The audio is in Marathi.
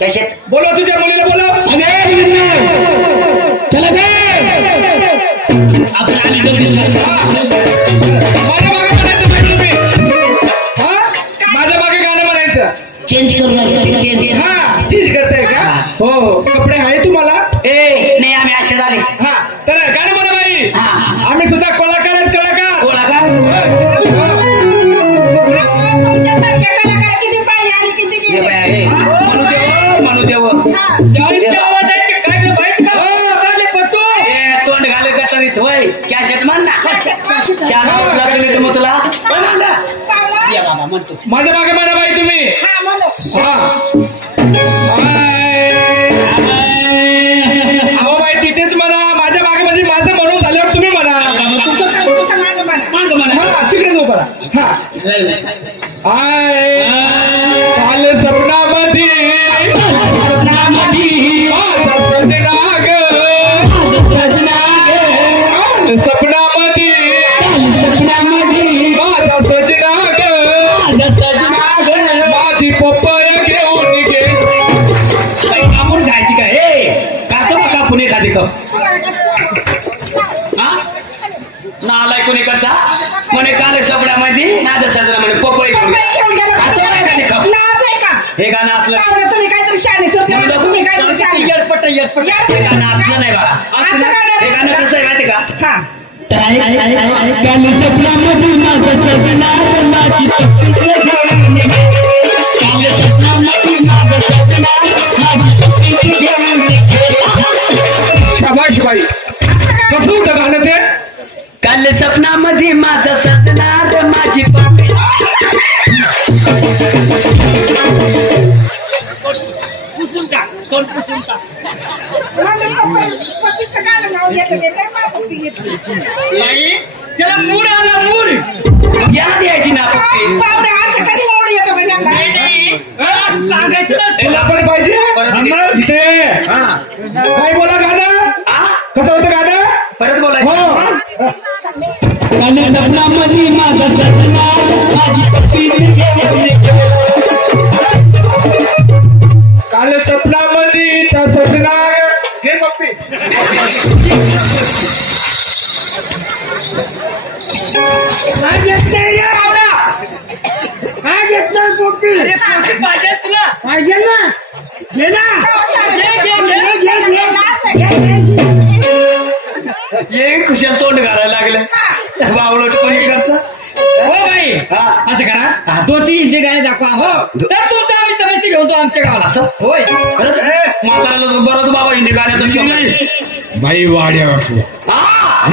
कशात बोलवा तुझ्या मुलीला बोलव चला आपण दोघीच माझ्या मागे म्हणायचं तुम्ही. हा? माझ्या मागे गाणं म्हणायचं. चेंज करणार चेंज हा चीज करताय का? हो हो. कपडे आहे तुम्हाला? ए नाही आम्ही असे झाले. हा. तर गटारीत होय. कॅशेट मान ना? शाळा उठला तुम्ही मग तुला? होय मान ना. ये बाबा म्हणतो. माझ्या मागे म्हणा बाई तुम्ही. हा हा. अहो बाई तिथेच म्हणा. माझ्या मागे म्हणजे माझं म्हणून झाल्यावर तुम्ही म्हणा. हा तिकडेच उभा राहा. हा. आय. काल सपनामध्ये नालाय कोणी करता म्हणे काल सपड्यामध्ये माझा साजरा म्हणे पपई? हे गाणं असलं. तुम्ही काहीतरी शाळेत तुम्ही काहीतरी. येडपट येडपट. हे गाणं असलं नाही गाणं हे गाणं कसं आहे माहिती का? हा. काल माझं काल सपनामध्ये माझा सजनार माझी. त्याला मूड आला मूड. या द्यायची ना? सांगायचं तुला पण पाहिजे? हा. काय बोला गाणं? कसं होतं गाणं परत हो बोलायचं काल स्वप्नामध्ये माझं सजनार माझी तस्वीर घेऊन निघे. काल सपनामध्ये चा सजना घे पप्पी. आज येत नाही रे, नाही. पाहिजे ना. घे ना. घे. ये कुशल तोंड घालायला लागलं? बावळट कोणी करता हो बाई. हा. असं करा. दोन तीन हिंदी गाणे दाखवा हो. तर तुमचं आम्ही तमाशे घेऊन तो आमच्या गावाला. होय. खरंच म्हाताऱ्याला बरं तू बाबा हिंदी गाण्याचं शौक आहे. बाई वाड्यावर हा?